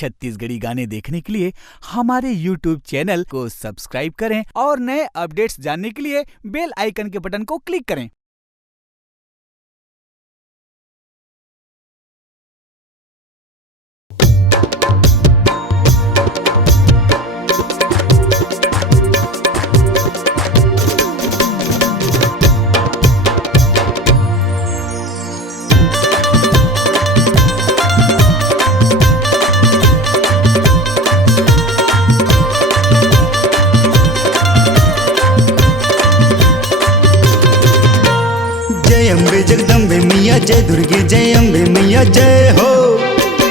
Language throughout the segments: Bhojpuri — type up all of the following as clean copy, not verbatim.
छत्तीसगढ़ी गाने देखने के लिए हमारे YouTube चैनल को सब्सक्राइब करें और नए अपडेट्स जानने के लिए बेल आइकन के बटन को क्लिक करें। जय अम्बे जगदम्बे मैया जय दुर्गे जय अम्बे मैया जय हो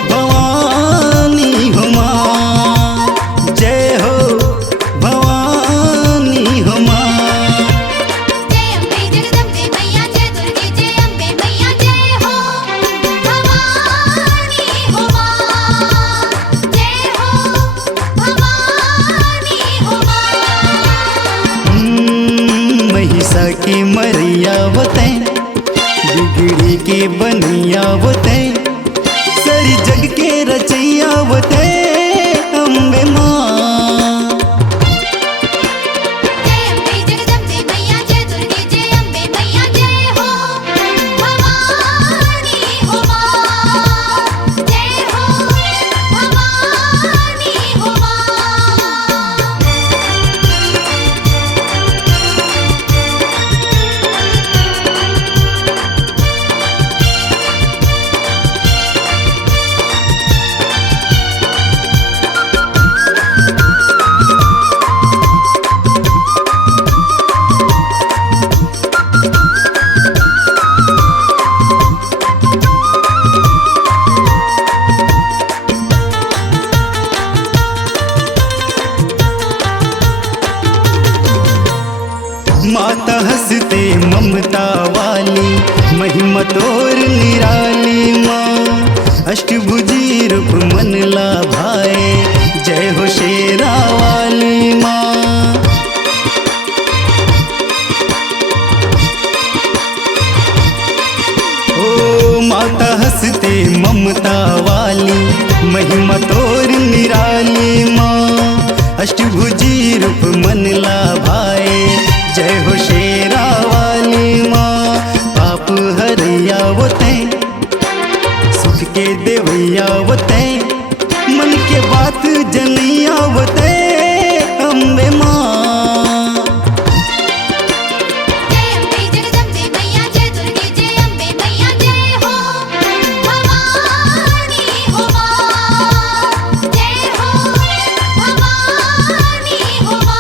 भवानी हो माँ जय हो भवानी हो माँ। जय अम्बे जगदम्बे मैया जय दुर्गे जय अम्बे मैया जय हो भवानी हो माँ जय हो भवानी हो माँ। महिषा की मरिया वतैं बिगड़ी के बनिया वतैं सारी जग के रचैया वतैं अम्बे माँ। जय अम्बे जगदम्बे मैया जय दुर्गे जय अम्बे मैया जय हो भवानी हो माँ जय हो भवानी हो माँ। माता हंसते ममता वाली महिमा तोर निराली माँ। अष्टभुजी रूप मन ला भाए जय हो शेरा वाली माँ। ओ माता हंसते ममता वाली महिमा तोर निराली माँ। अष्टभुजी रूप मन ला भाए जय हो शेरा वाली माँ। पाप हरैया वतैं सुख के देवैया वतैं मन के बात जनैया वतैं अम्बे माँ। जय अम्बे जगदम्बे मैया जय दुर्गे जय अम्बे मैया जय हो भवानी हो माँ जय हो भवानी हो माँ।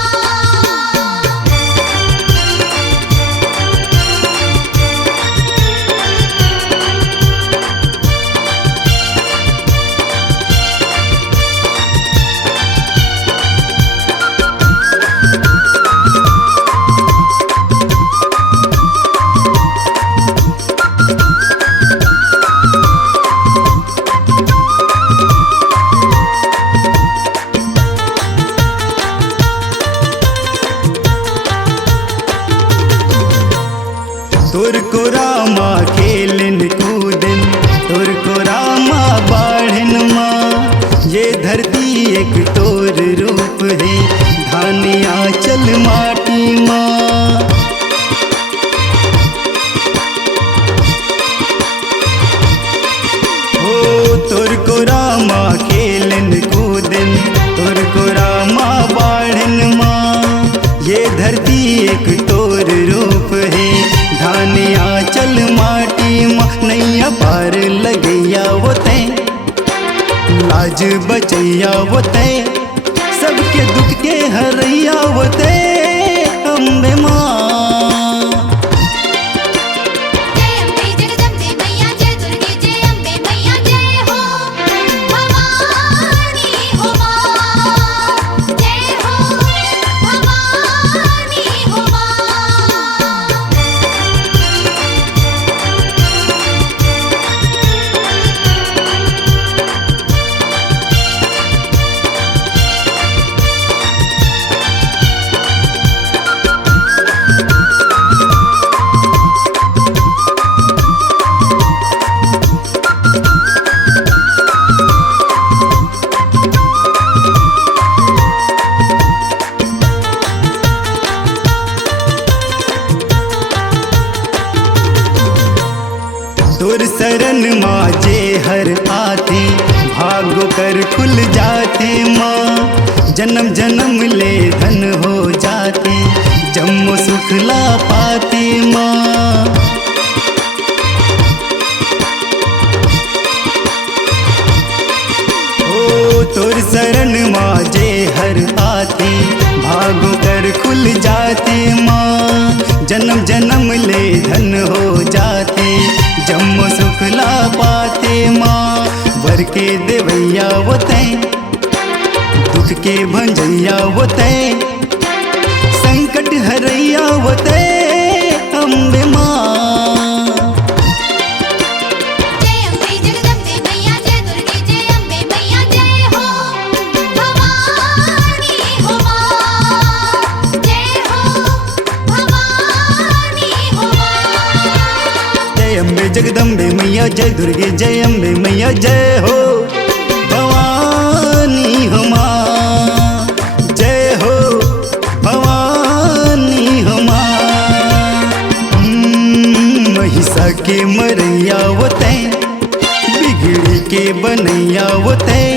तोर को रामा खेलन कूदन तोर को रामा बाढ़न माँ। ये धरती एक तोर रूप है धानिया चल माटी माँ। ओ तोर को रामा खेलन कूदन तोर को रामा बाढ़न माँ। ये धरती एक तोर रूप है धानिया चल माटी माँ। नैया पार लगैया वतैं लाज बचैया वतैं सबके दुख के हरैया वतैं अम्बे माँ। जय अम्बे जगदम्बे मैया जय दुर्गे जय अम्बे मैया जय हो भवानी हो माँ जय हो भवानी हो माँ। भागो कर खुल जाते माँ, जन्म जन्म ले धन हो जाते, जम्मो सुख ला पाते माँ। ओ तोर शरण माँ जे हर आते, भागो कर खुल जाते माँ, जन्म जन्म ले धन हो जाते, जम्मो सुख ला पाते माँ। वर के देवैया वो तैं, दुख के भंजैया वो तैं, संकट हरैया वो तैं अम्बे माँ। जय अम्बे जगदम्बे मैया जय दुर्गे जय अम्बे मैया जय हो भवानी हो माँ, जय हो भवानी हो माँ। जय अम्बे जगदम्बे मैया जय दुर्गे जय अम्बे मैया जय हो भवानी हो माँ, जय हो भवानी हो माँ। महिषा के मरैया वो तैं, बिगड़ी के बनैया वो तैं,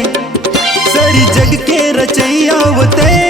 सारी जग के रचैया वो तैं